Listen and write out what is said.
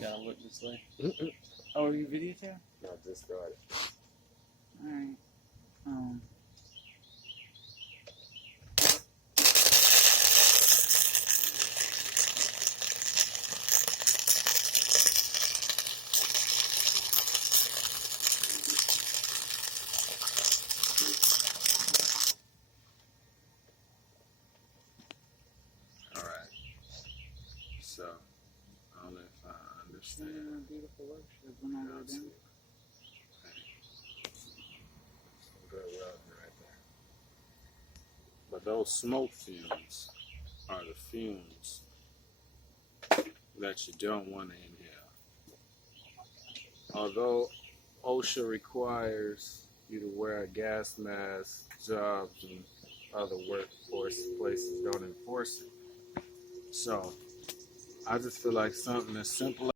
Gotta look this way. Mm-mm. Oh, are you videotaping? No, just started. Alright. Alright. So, I don't know if I understand. Beautiful work. Should have went all the way down. Some good welding right there. But those smoke fumes are the fumes that you don't want to inhale. Although OSHA requires you to wear a gas mask, jobs and other workforce places don't enforce it. So I just feel like something as simple